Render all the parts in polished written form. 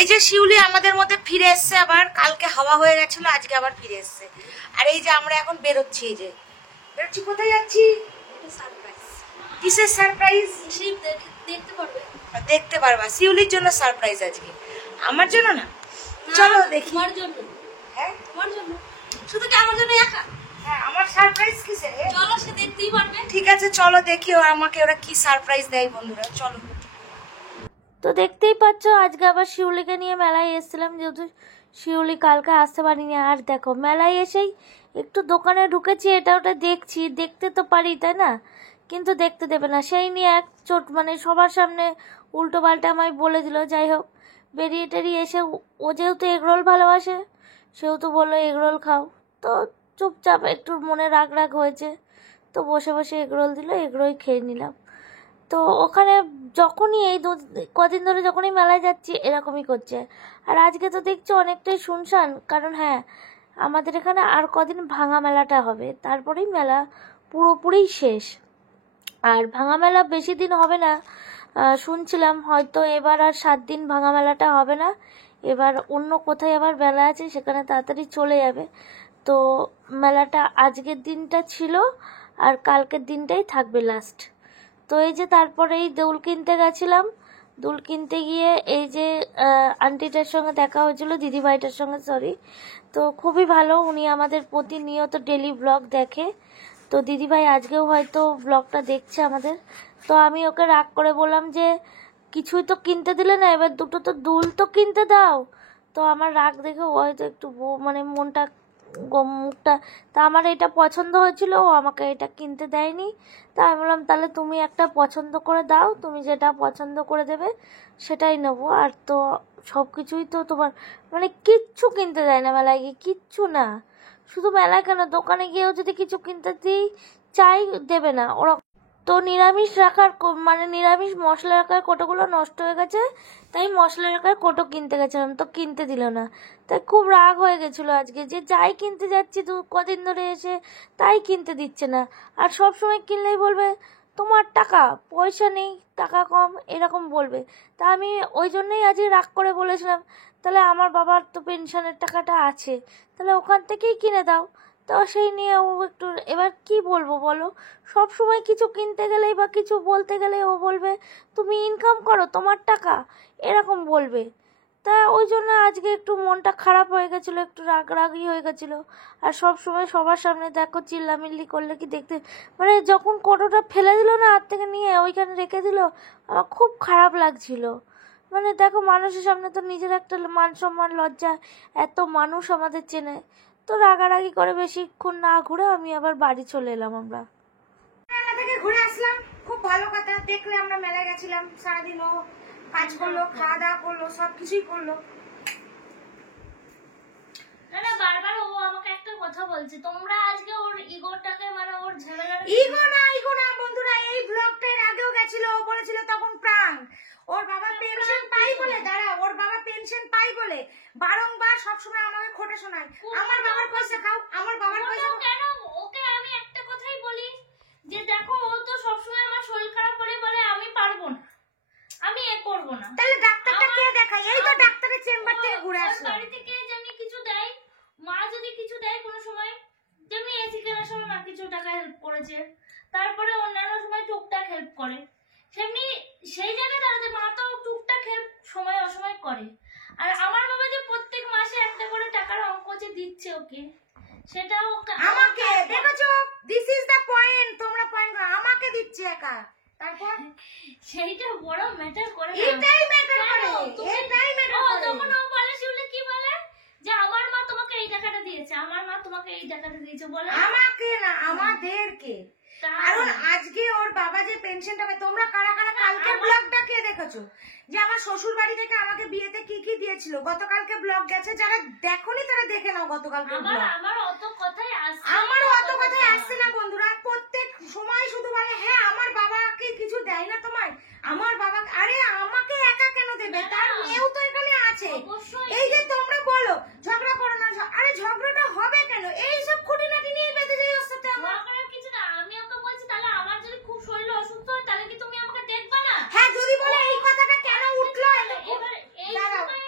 এই যে শিউলি আমাদের মধ্যে ফিরে এসছে আবার, কালকে হাওয়া হয়ে গেছিল, আজকে আবার ফিরে এসছে। আর এই যে আমরা এখন বেরোচ্ছি, এই যে বেরোচ্ছি, কোথায় যাচ্ছি? কিসের সারপ্রাইজ? দেখতে পারবে, দেখতে পারবা। শিউলির জন্য সারপ্রাইজ আজকে, আমার জন্য না। চলো দেখি। তোমার জন্য। হ্যাঁ তোমার জন্য, শুধু কি আমার জন্য একা? হ্যাঁ, আমার সারপ্রাইজ কিসের? চলো, সে দেখতেই পারবে। ঠিক আছে চলো দেখি আমাকে ওরা কি সারপ্রাইজ দেয়। বন্ধুরা চলো। তো দেখতেই পাচ্ছ আজকে আবার শিউলিকে নিয়ে মেলায় এসেছিলাম, যেহেতু শিউলি কালকে আসতে পারিনি। আর দেখো মেলায় এসেই একটু দোকানে ঢুকেছি, এটা ওটা দেখছি, দেখতে তো পারি তাই না, কিন্তু দেখতে দেবে না। সেই নিয়ে এক চোট, মানে সবার সামনে উল্টো পাল্টা আমায় বলে দিল। যাই হোক, বেরিয়ে টেরিয়ে এসে ও যেহেতু এগরোল ভালোবাসে, সেহেতু বললো এগরোল খাও। তো চুপচাপ একটু মনে রাগ রাগ হয়েছে, তো বসে বসে এগরোল দিল, এগরোল খেয়ে নিলাম। তো ওখানে যখনই এই কদিন ধরে যখনই মেলায় যাচ্ছি এরকমই করছে। আর আজকে তো দেখছি অনেকটাই শুনশান, কারণ হ্যাঁ আমাদের এখানে আর কদিন ভাঙা মেলাটা হবে, তারপরেই মেলা পুরোপুরি শেষ। আর ভাঙা মেলা বেশি দিন হবে না, শুনছিলাম হয়তো এবার আর 7 দিন ভাঙা মেলাটা হবে না, এবার অন্য কোথায় আবার মেলা আছে, সেখানে তাড়াতাড়ি চলে যাবে। তো মেলাটা আজকের দিনটা ছিল আর কালকের দিনটাই থাকবে লাস্ট। তো এই যে তারপরে এই দুল কিনতে গেছিলাম, দুল কিনতে গিয়ে এই যে আন্টিটার সঙ্গে দেখা হয়েছিল, দিদিভাইটার সঙ্গে সরি। তো খুবই ভালো, উনি আমাদের প্রতিনিয়ত ডেলি ব্লগ দেখে। তো দিদিভাই আজকেও হয়তো ব্লগটা দেখছে আমাদের। তো আমি ওকে রাগ করে বললাম যে কিছুই তো কিনতে দিলে না, এবার দুটো তো দুল তো কিনতে দাও। তো আমার রাগ দেখে ও হয়তো একটু মানে মনটা মুখটা, তা আমার এটা পছন্দ হয়েছিল, ও আমাকে এটা কিনতে দেয়নি। তা আমি বললাম তাহলে তুমি একটা পছন্দ করে দাও, তুমি যেটা পছন্দ করে দেবে সেটাই নেবো। আর তো সব কিছুই তো তোমার, মানে কিচ্ছু কিনতে দেয় না মেলায় গিয়ে, কিচ্ছু না। শুধু মেলায় কেন, দোকানে গিয়েও যদি কিছু কিনতে দিই চাই, দেবে না ওরা। তো নিরামিষ রাখার মানে নিরামিষ মশলা রাখার কোটোগুলো নষ্ট হয়ে গেছে, তাই মশলা রাখার কোটো কিনতে গেছিলাম, তো কিনতে দিল না। তাই খুব রাগ হয়ে গেছিলো আজকে, যে যাই কিনতে যাচ্ছি তো কদিন ধরে এসে তাই কিনতে দিচ্ছে না। আর সব সময় কিনলেই বলবে তোমার টাকা পয়সা নেই, টাকা কম, এরকম বলবে। তা আমি ওই জন্যই আজকে রাগ করে বলেছিলাম তাহলে আমার বাবার তো পেনশনের টাকাটা আছে, তাহলে ওখান থেকেই কিনে দাও। তো সেই নিয়ে ও একটু, এবার কি বলবো বলো, সব সময় কিছু কিনতে গেলেই বা কিছু বলতে গেলে ও বলবে তুমি ইনকাম করো, তোমার টাকা, এরকম বলবে। তা ওই জন্য আজকে একটু মনটা খারাপ হয়ে গেছিলো, একটু রাগই হয়ে গেছিলো। আর সব সময় সবার সামনে দেখো চিল্লামিল্লি করলে কি দেখতে, মানে যখন কোটোটা ফেলে দিল না হাত থেকে নিয়ে ওইখানে রেখে দিল, আমার খুব খারাপ লাগছিল। মানে দেখো মানুষের সামনে তো নিজের একটা মান সম্মান লজ্জা, এত মানুষ আমাদের চেনে। তো রাগারাগি করে বেশিক্ষণ না ঘুরে আমি আবার বাড়ি চলে এলাম। আমরা মেলা থেকে ঘুরে আসলাম, খুব ভালো কথা। দেখলে আমরা মেলায় গেছিলাম, সারাদিন ও কাজ করলো, খাওয়া দাওয়া করলো, সবকিছুই করলো। না বারবার ও আমাকে একটা কথা বলছে, তোমরা আজকে ওর ইগোটাকে, মানে ওর ঝামেলাটা। ইগো না বন্ধুরা, এই ব্লগটার আগেও গেছিল, ও বলেছিল তখন প্রাঙ্ক। ওর বাবা পেনশন পাই বলে, দাঁড়া, ওর বাবা পেনশন পাই বলে বারংবার সবসময় আমাকে খোটা শোনায়, আমার বাবার পয়সা খাও, আমার বাবার পয়সা কেন? ওকে আমি একটা কথাই বলি যে দেখো, ও তো সবসময় আমার শরীর খারাপ হলে বলে আমি পারবো না, আমি এ করবো না। তাহলে ডাক্তারটা কে দেখায়? এই তো ডাক্তারের চেম্বার থেকে ঘুরে আসলাম। বাড়ি থেকে যেমনি কিছু দেয়, মা যদি কিছু দেয় কোনো সময়, যেমনি এসি কেনার সময় মা কিছু টাকা হেল্প করেছে, তারপরে অন্যান্য সময় টুকটাক হেল্প করে, সেমনি সেই জায়গায় দাঁড়াতে মা তো টুকটাক হেল্প সময় অসময় করে। আর আমার বাবা যে প্রত্যেক মাসে একটা করে টাকার অঙ্ক যে দিচ্ছে ওকে, সেটাও আমাকে দেখেছো, দিস ইজ দ্য পয়েন্ট, তোমরা পয়েন্ট আমাকে দিচ্ছে একা, তারপর সেইটা বড় ম্যাটার করে। এটাই ম্যাটার করে, এটাই ম্যাটার করে। তখন ও বলে, শিউলি কি বলে যে আমার মা তোমাকে এই টাকাটা দিয়েছে, আমার মা তোমাকে এই টাকাটা দিয়েছে বলে, আমাকে না আমাদেরকে। কারণ আজকে ওর বাবা যে পেনশনটা পায়, তোমরা কারা কারা কালকের ব্লগটা কে দেখেছো, যে আমার শ্বশুর বাড়ি থেকে আমাকে বিয়েতে কি কি দিয়েছিল, গতকালকে ব্লগ গেছে, যারা দেখোনি তারা দেখে নাও গতকালকে ব্লগ। আমার অত কথাই আসছে, আমারও অত কথাই আসছে না বন্ধুরা। প্রত্যেক সময় শুধু বলে হ্যাঁ আমার বাবাকে কিছু দেয় না তোমায়, আমার বাবা, আরে আমাকে একা কেন দেবে, তার মেয়েও তো এখানে আছে। এই যে তোমরা বলো ঝগড়া করো না, আরে ঝগড়াটা হবে কেন, এই সব খুঁটিনাটি নিয়ে বেঁধে যাই ওর সাথে আমার। কিছু না, আমি ওকে বলছি তাহলে আমার যদি খুব শরীর অসুস্থ হয় তাহলে কি তুমি আমাকে দেখবা না? হ্যাঁ যদি বলে এই কথাটা কেন উঠলো, এবার এই সময়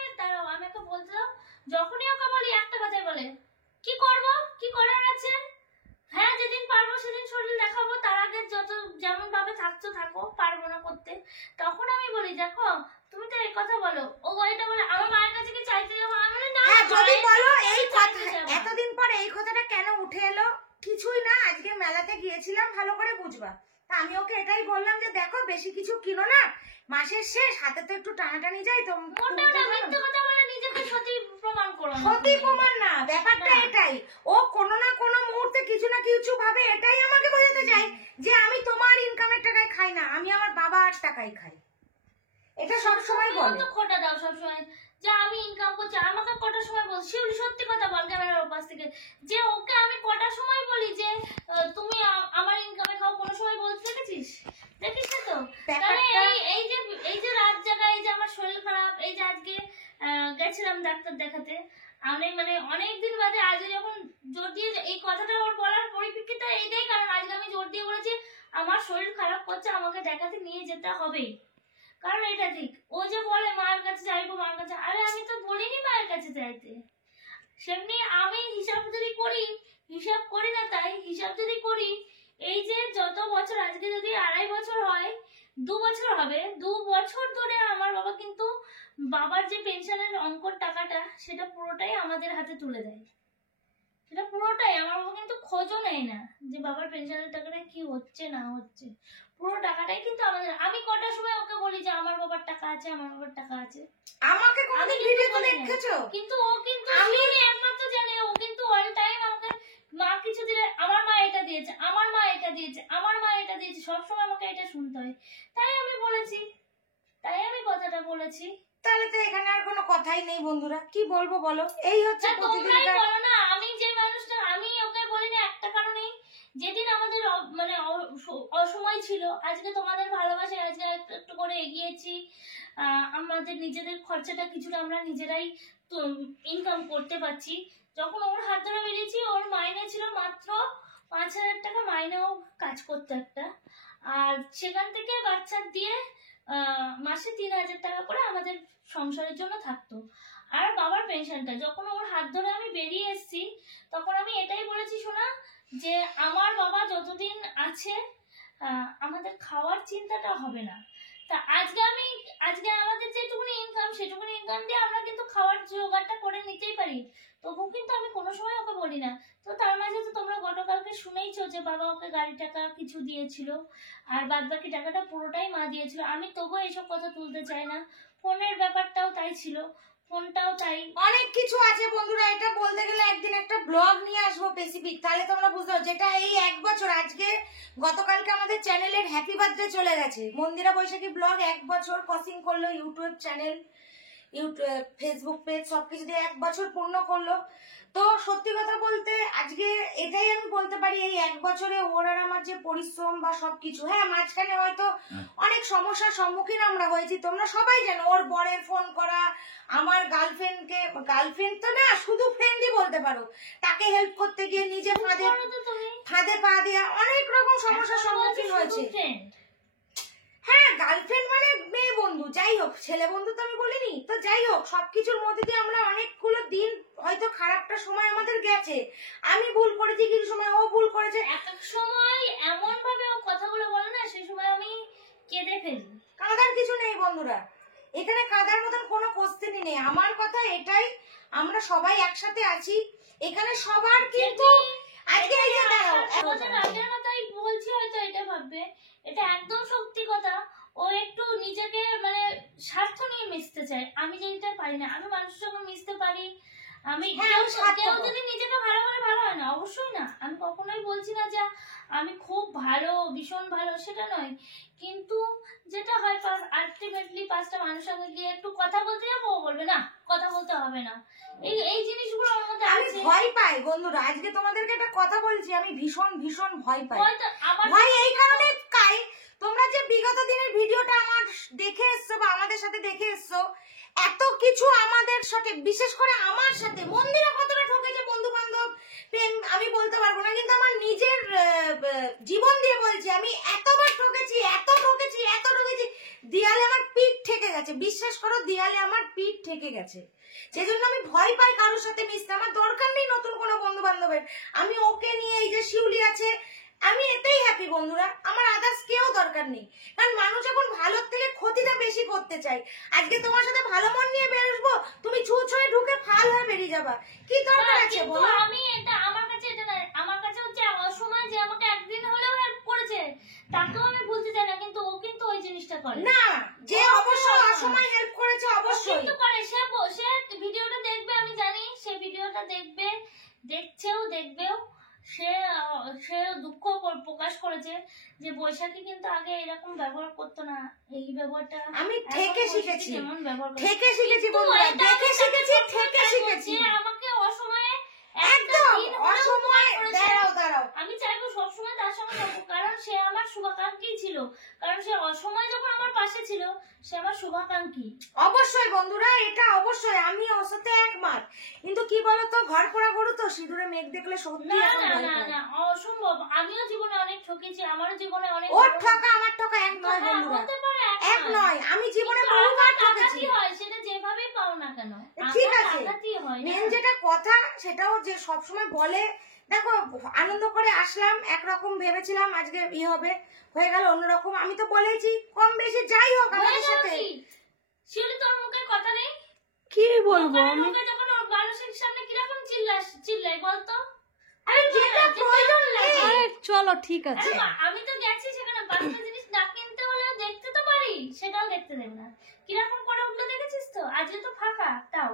দেখো তুমি তো এই কথা বলো, ও এটা বলে আমার মায়ের কাছে কি চাইতে যাবো, আমি বলি, না হ্যাঁ যদি মায়ের বলো কাছে এই চাইতে কথা, যাবো। এতদিন পর এই কথাটা কেন উঠে এলো, কিছুই না, আজকে মেলাতে গিয়েছিলাম, ভালো করে বুঝবা। তা আমি ওকে এটাই বললাম যে দেখো বেশি কিছু কিনো না, মাসের শেষ, হাতে তো একটু টানাটানি যায় তো মোটেও না, মিথ্যে কথা বলে নিজেকে সত্যি প্রমাণ করো না ক্ষতি তুমি। প্রমাণ না, ব্যাপারটা না। এটাই। ও কোনো না কোনো মুহূর্তে কিছু না কিছু ভাবে, এটাই আমাকে বোঝাতে চাই যে আমি তোমার ইনকামের টাকায় খাই না, আমি আমার বাবার টাকায় খাই। এটা সব সময় তুমিও বলে। তো খোটা দাও সবসময় যে আমি ইনকাম করছি, আমাকে কটার সময় বল, শিউলি সত্যি কথা বল ক্যামেরার ওপাশ থেকে, যে ওকে আমি কটার সময় বলি যে তুমি আমার ইনকামে খাও, কোনো সময় বলতে দেখেছিস? দেখিস না তো। তাহলে ব্যাপারটা- এই যে রাত জাগা, এই যে আমার শরীর খারাপ, এই যে আজকে গেছিলাম ডাক্তার দেখাতে, অনেক দিন বাদে আজকে যখন জোর দিয়ে এই কথাটা ওর বলার পরিপ্রেক্ষিতে এইটাই কারণ, আজকে আমি জোর দিয়ে বলেছি আমার শরীর খারাপ করছে, আমাকে দেখাতে নিয়ে যেতে হবে, কারণ এটা ঠিক। ও যে বলে মায়ের কাছে যাইবো, মায়ের কাছে, আরে আমি তো বলিনি মায়ের কাছে যাইতে। সেমনি আমি হিসাব যদি করি, হিসাব করি না, তাই হিসাব যদি করি, এই যে যত বছর, আজকে যদি 2.5 বছর হয়, 2 বছর হবে, 2 বছর ধরে আমার বাবা কিন্তু বাবার যে পেনশনের অঙ্কর টাকাটা, সেটা পুরোটাই আমাদের হাতে তুলে দেয়, সেটা পুরোটাই। আমার বাবা কিন্তু খোঁজও নেয় না যে বাবার পেনশনের টাকাটা কি হচ্ছে না হচ্ছে, পুরো টাকাটাই কিন্তু আমাদের। আমি কটার সময় ওকে বলি যে আমার বাবার টাকা আছে, আমার বাবার টাকা আছে, আমাকে আমি কোনোদিন কিন্তু ভিডিওতে বলি না। দেখেছো? কিন্তু ও কিন্তু আমি একমাত্র জানে, ও কিন্তু অল টাইম আমাকে মা কিছু দিলে আমার মা এটা দিয়েছে, আমার মা এটা দিয়েছে, আমার মা এটা দিয়েছে, সবসময় আমাকে এটা শুনতে হয়। তাই আমি বলেছি, তাই আমি কথাটা বলেছি। তাহলে তো এখানে আর কোনো কথাই নেই বন্ধুরা, কি বলবো বলো, এই হচ্ছে না তোমরাই প্রতিদিনকার। বলো না, আমি যে মানুষটা, আমি ওকে বলি না একটা কারণেই, যেদিন আমাদের অসময় ছিল, আজকে তোমাদের ভালোবাসায় আজকে একটু একটু করে এগিয়েছি, আমাদের নিজেদের খরচাটা কিছুটা আমরা নিজেরাই ইনকাম করতে পারছি। যখন ওর হাত ধরে বেরিয়েছি, ওর মাইনে ছিল মাত্র 5,000 টাকা, মাইনেও কাজ করতো একটা, আর সেখান থেকে বাচ্চা দিয়ে মাসে 3,000 টাকা করে আমাদের সংসারের জন্য থাকতো। আর বাবার পেনশনটা যখন ওর হাত ধরে আমি বেরিয়ে এসেছি, তখন আমি এটাই বলেছি, শোনা, যে আমার বাবা যতদিন আছে আমাদের খাওয়ার চিন্তাটা হবে না। তা আজকে আমাদের যেটুকুনি ইনকাম, সেটুকুনি ইনকাম দিয়ে আমরা কিন্তু খাওয়ার জোগাড়টা করে নিতেই পারি, তবু কিন্তু আমি কোনো সময় ওকে বলি না। তো তার মাঝে তো তোমরা গতকালকে শুনেইছো যে বাবা ওকে গাড়ি টাকা কিছু দিয়েছিল, আর বাদ বাকি টাকাটা পুরোটাই মা দিয়েছিল। আমি তবুও এইসব কথা তুলতে চাই না। ফোনের ব্যাপারটাও তাই ছিল, ফোনটাও তাই। অনেক কিছু আছে বন্ধুরা, এটা বলতে গেলে একদিন একটা ব্লগ নিয়ে আসবো স্পেসিফিক, তাহলে তোমরা বুঝতে পারো। যেটা এই 1 বছর, আজকে গতকালকে আমাদের চ্যানেলের হ্যাপি বার্থডে চলে গেছে, মন্দিরা বৈশাখী ব্লগ 1 বছর ক্রসিং করলো, YouTube channel, YouTube, Facebook page সবকিছু দিয়ে 1 বছর পূর্ণ করলো। তো সত্যি কথা বলতে আজকে এটাই আমি বলতে পারি, এই 1 বছরে ওর আর আমার যে পরিশ্রম বা সবকিছু, হ্যাঁ মাঝখানে হয়তো অনেক সমস্যার সম্মুখীন আমরা হয়েছি, তোমরা সবাই জানো। ওর বরের ফোন করা, আমার গার্লফ্রেন্ডকে, গার্লফ্রেন্ড তো না, শুধু ফ্রেন্ডই বলতে পারো, তাকে হেল্প করতে গিয়ে নিজে ফাঁদে পা দেওয়া, অনেক রকম সমস্যার সম্মুখীন হয়েছে। হ্যাঁ গার্লফ্রেন্ড মানে মেয়ে বন্ধু, যাই হোক, ছেলে বন্ধু তো আমি বলিনি। তো যাই হোক, সবকিছুর মধ্যে দিয়ে আমরা অনেকগুলো দিন, হয়তো খারাপটা সময় আমাদের গেছে, আমি ভুল করেছি কিছু সময়, ও ভুল করেছে। এক এক সময় এমন ভাবে ও কথাগুলো বলে না, সেই সময় আমি কেঁদে ফেলি। কাঁদার কিছু নেই বন্ধুরা, এখানে কাঁদার মতন কোনো কোশ্চেনই নেই। আমার কথা এটাই, আমরা সবাই একসাথে আছি এখানে, সবার কিন্তু আজকে এই যে দাঁড়াও, তোমাদের রাগের মাথায় বলছি, হয়তো এটা ভাববে, এটা একদম সত্যি কথা। ও একটু নিজেকে স্বার্থ নিয়ে মিশতে চায়, আমি যেটা পারি না। আমি মানুষের সঙ্গে মিশতে পারি, আমি কেউ যদি নিজেকে ভালো বলে ভালো হয় না, অবশ্যই না। আমি কখনোই বলছি না যে আমি খুব ভালো, ভীষণ ভালো, সেটা নয়। কিন্তু যেটা হয়, আলটিমেটলি 5টা মানুষের সঙ্গে গিয়ে একটু কথা বলতে যাবো, ও বলবে না কথা বলতে হবে না। এই জিনিসগুলো আমার মধ্যে আমি আছে। ভয় পাই বন্ধুরা, আজকে তোমাদেরকে একটা কথা বলছি, আমি ভীষণ ভীষণ ভয় পাই। হয়তো আমার ভয় এই কারণে পাই, তোমরা যে বিগত দিনের ভিডিওটা আমার দেখে এসছো বা আমাদের সাথে দেখে এসছো, এত কিছু আমাদের সাথে, বিশেষ করে আমার সাথে, মন্দিরা কতটা ঠকেছে বন্ধু বান্ধব প্রেম আমি বলতে পারবো না, কিন্তু আমার নিজের জীবন দিয়ে বলছি, আমি এতবার ঠকেছি, এত ঠকেছি, এত ঠকেছি, দেয়ালে আমার পিঠ ঠেকে গেছে, বিশ্বাস করো, দেয়ালে আমার পিঠ ঠেকে গেছে। সেজন্য আমি ভয় পাই কারোর সাথে মিশতে, আমার দরকার নেই নতুন কোনো বন্ধু বান্ধবের। আমি ওকে নিয়ে, এই যে শিউলি আছে, আমি এতেই হ্যাপি বন্ধুরা, আমার আদার্স কেউ দরকার নেই। কারণ মানুষ এখন ভালোর থেকে ক্ষতিটা বেশি করতে চায়। আজকে তোমার সাথে ভালো মন নিয়ে বেরোবো, তুমি ছুঁচ হয়ে ঢুকে ফাল হয়ে বেরিয়ে যাবা, কি দরকার আছে কিন্তু বলো? আমি এটা আমার কাছে এটা না, আমার কাছে হচ্ছে অসময় যে আমাকে একদিন হলেও হেল্প করেছে তাকেও আমি ভুলতে চাই না, কিন্তু ও কিন্তু ওই জিনিসটা করে না, যে অবশ্যই অসময় হেল্প করেছে অবশ্যই। কিন্তু করে সে ভিডিওটা দেখবে, আমি জানি সে ভিডিওটা দেখবে, দেখবেও সে দুঃখ প্রকাশ করেছে যে বৈশাখী কিন্তু আগে এরকম ব্যবহার করতো না, এই ব্যবহারটা আমি এখন থেকে বৈশাখী শিখেছি, যেমন ব্যবহার করে। থেকে শিখেছি কিন্তু বন্ধুরা, এটা দেখে আমি শিখেছি, তাকে থেকে বলতে শিখেছি। যে আমাকে অসময়ে একদম দিন হলেও অসময় উপকার করেছে। দাঁড়াও। আমি চাইবো সবসময় তার সঙ্গে থাকবো, কারণ সে আমার শুভাকাঙ্ক্ষী ছিল, কারণ সে অসময় যখন আমার পাশে ছিল সে আমার শুভাকাঙ্ক্ষী। অবশ্যই বন্ধুরা, এটা অবশ্যই আমি ওর সাথে একমত। কিন্তু কি বলতো, ঘর করা গরু তো সিঁদুরে মেঘ দেখলে সত্যি না এখন না ভয় না পায়। না, অসম্ভব। আমিও জীবনে অনেক ঠকেছি, আমারও জীবনে অনেক ওর ঠকা আমার ঠকা এক নয় হ্যাঁ, বন্ধুরা, হতে পারে এক নয়। আমি জীবনে কিন্তু বহুবার আমার ঠকেছি। আঘাতই হয়, সেটা যেভাবেই পাও না কেন ঠিক আমার আছে, আঘাতই হয় না। মেন যেটা কথা সেটাও যে সবসময় বলে, দেখো আনন্দ করে আসলাম, একরকম ভেবেছিলাম আজকে হবে, হয়ে গেল অন্যরকম। আমি তো বলেইছি কম বেশি যাই হোক হয়ে আমাদের যাও সাথে। কি? শিউলি, তোর মুখে কথা নেই? কি বলবো দোকানে আমি? ঢুকে যখন ওর মানুষের সামনে কিরকম চিল্লাই বলতো? আরে যেটা প্রয়োজন নেই। আরে চলো ঠিক আরে আছে। আমি তো গেছি সেখানে, বাচ্চা জিনিস না কিনতে হলেও দেখতে তো পারি, সেটাও দেখতে দেবে না। কিরকম করে উঠলো দেখেছিস তো? আজকে তো ফাঁকা, তাও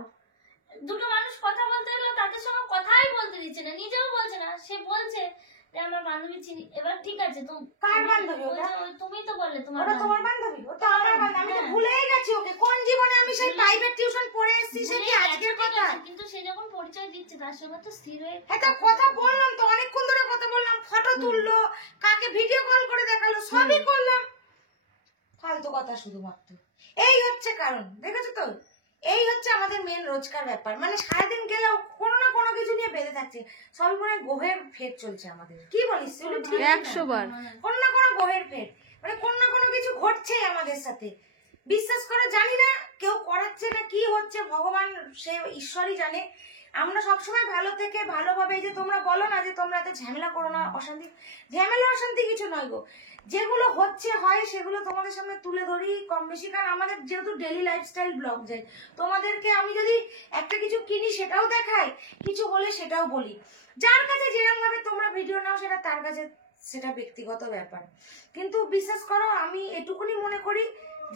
দুটো মানুষ কথা বলতে গেলে তাদের সঙ্গে কথাই বলতে দিচ্ছে না, নিজেও বলছে না। সে বলছে যে আমার বান্ধবী চিনি। এবার ঠিক আছে, তো কার বান্ধবী ওটা? তুমি তো বললে তোমার ওটা তোমার বান্ধবী। বান্ধবী, ও তো আমার বান্ধবী। আমি তো হ্যাঁ। ভুলেই গেছি ওকে। কোন জীবনে আমি সেই প্রাইভেট টিউশন পড়ে এসেছি, সে কি ভুলে আজকের গেছে, ঠিক কথা? আছে, কিন্তু সে যখন পরিচয় দিচ্ছে তার সঙ্গে তো স্থির হয়ে একটা কথা বললাম তো, অনেকক্ষণ ধরে কথা বললাম, ফটো তুললো, কাকে ভিডিও কল করে দেখালো, সবই করলাম। ফালতু কথা শুধুমাত্র। এই হচ্ছে কারণ, দেখেছো তো? এই হচ্ছে আমাদের মেন রোজকার ব্যাপার। মানে সারাদিন গেলেও কোনো না কোনো কিছু নিয়ে বেঁধে থাকছে। সবই মনে হয় গোহের ফের চলছে আমাদের। কি বলিস তুই? ঠিক 100 বার। কোনো না কোনো গোহের ফের, মানে কোনো না কোনো কিছু ঘটছেই আমাদের সাথে। বিশ্বাস করে জানি না কেউ করাচ্ছে না, কি হচ্ছে ভগবান সে ঈশ্বরই জানে। আমরা সবসময় ভালো থেকে ভালোভাবে, এই যে তোমরা বলো না যে তোমরা এত ঝামেলা করো না, অশান্তি, ঝামেলা অশান্তি কিছু নয় গো। যেগুলো হচ্ছে হয় সেগুলো তোমাদের সামনে তুলে ধরি কম বেশি। কারণ আমাদের যেহেতু ডেইলি লাইফস্টাইল ব্লগ যায়, তোমাদেরকে আমি যদি একটা কিছু কিনি সেটাও দেখাই, কিছু হলে সেটাও বলি। যার কাছে যেরকম ভাবে তোমরা ভিডিও নাও সেটা তার কাছে, সেটা ব্যক্তিগত ব্যাপার। কিন্তু বিশ্বাস করো, আমি এটুকুনি মনে করি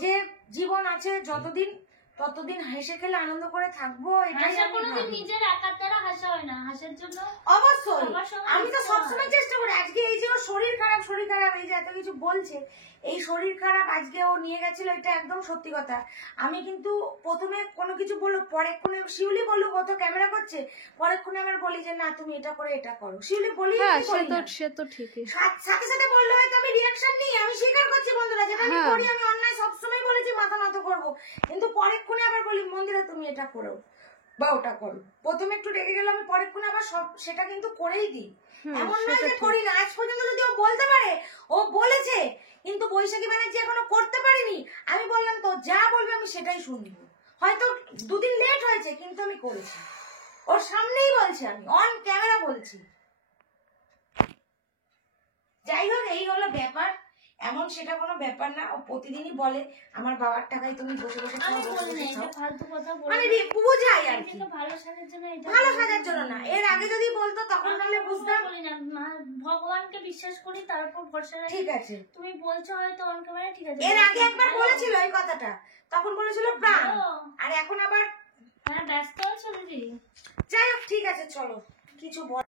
যে জীবন আছে যতদিন, ততদিন হেসে খেলে আনন্দ করে থাকবো, এটাই হাসা আমি কোনোদিন ভাবি। নিজের একার দ্বারা হাসা হয় না, হাসার জন্য অবশ্যই সবার সঙ্গে আমি তো হাসতে সবসময় হয়। চেষ্টা করি। আজকে এই যে ওর শরীর খারাপ, এই যে এত কিছু বলছে, এই শরীর খারাপ আজকে ও নিয়ে গেছিল, এটা একদম সত্যি কথা। আমি কিন্তু প্রথমে কোনো কিছু বললো, পরেক্ষণে শিউলি বললো, ও তো ক্যামেরা করছে, পরেক্ষণে আমার বলি যে না তুমি এটা করে এটা করো, শিউলি বলি হ্যাঁ কি বলি না? সে তো ঠিকই। সাথে সাথে বললো হয়তো আমি রিয়াকশন নিই, আমি স্বীকার করছি বন্ধুরা, যেটা আমি হ্যাঁ। করি, আমি অন্যায় সবসময় বলেছি মাথা নত করবো, কিন্তু পরেক্ষণে আবার বলি মন্দিরা তুমি এটা করো বা ওটা করো। প্রথমে একটু রেগে গেলে আমি পরেক্ষণে আবার সব সেটা কিন্তু করেই দিই। এমন নয় যে করি না। আজ পর্যন্ত যদি ও বলতে পারে, ও বলেছে, কিন্তু বৈশাখী ব্যানার্জি এখনো করতে পারিনি। আমি বললাম তো যা বলবে আমি সেটাই শুনবো। হয়তো দুদিন লেট হয়েছে কিন্তু আমি করেছি, ওর সামনেই বলছি, আমি অন ক্যামেরা বলছি। যাই হোক, এই হলো ব্যাপার। এমন সেটা কোনো ব্যাপার না। ও প্রতিদিনই বলে আমার বাবার টাকায় তুমি বসে বসে খাও, আমি বসে বলি না, বসে এটা খাও। ফালতু কথা মানে বলি। বুঝাই আর কি, কিন্তু ভালো সাজার জন্য এটা ভালো বলি। সাজার জন্য না। এর আগে যদি বলতো তখন আমি তাহলে বুঝতাম। বলি না, ভগবানকে বিশ্বাস করি, তারপর ভরসা রাখি। ঠিক আছে, তুমি বলছো হয়তো অন ক্যামেরা, ঠিক আছে। এর আগে একবার বলেছিল এই কথাটা, তখন বলেছিল প্রাণ, আর এখন আবার হ্যাঁ, ব্যস্ত আছো দিদি? যাই হোক ঠিক আছে, চলো কিছু বল।